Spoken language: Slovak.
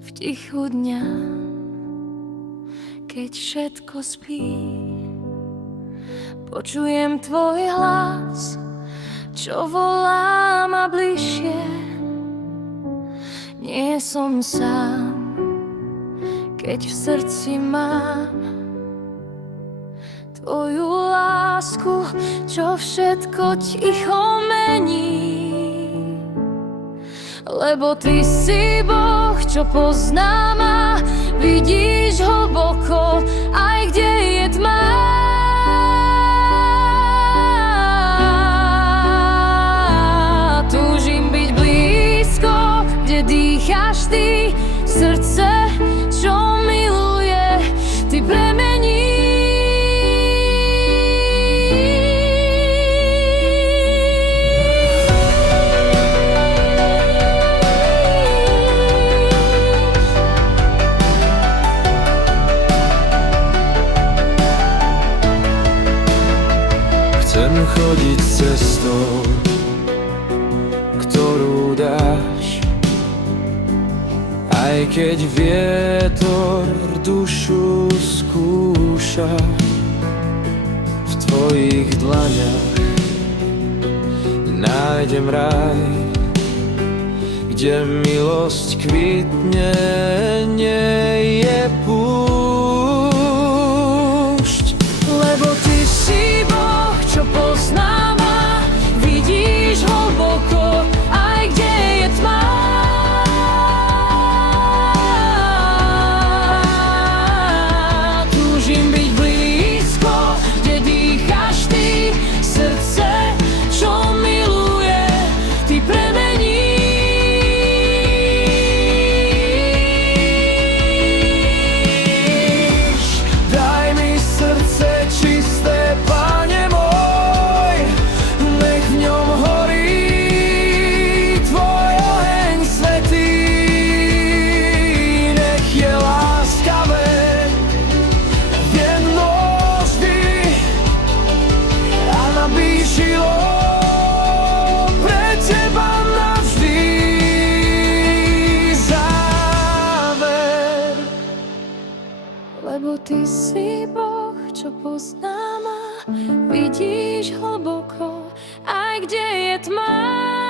v tichu dňa, keď všetko spí. Počujem tvoj hlas, čo volá ma bližšie. Nie som sám, keď v srdci mám tvoju lásku, čo všetko ticho mení. Lebo ty si Boh, čo pozná ma, vidíš hlboko, aj kde je tma. Túžim byť blízko, kde dýcháš ty, srdce, čo miluje, ty premeníš. Chcem chodiť cestou, ktorú dáš, aj keď vietor dušu skúša. V tvojich dlaňach nájdem raj, kde milosť kvitne, nie je púšť. Lebo ty si Boh, čo pozná ma, vidíš hlboko, aj kde je tma. Túžim byť blízko, kde dýcháš ty, srdce, čo miluje, ty premeníš. Daj mi srdce čisté, Pane môj, nech v ňom horí tvoj oheň svätý. Nech je láskavé v jedno vždy a nabíšilo pre teba navždy záver. Lebo ty si Boh, čo pozná ma, vidíš hlboko, aj kde je tma.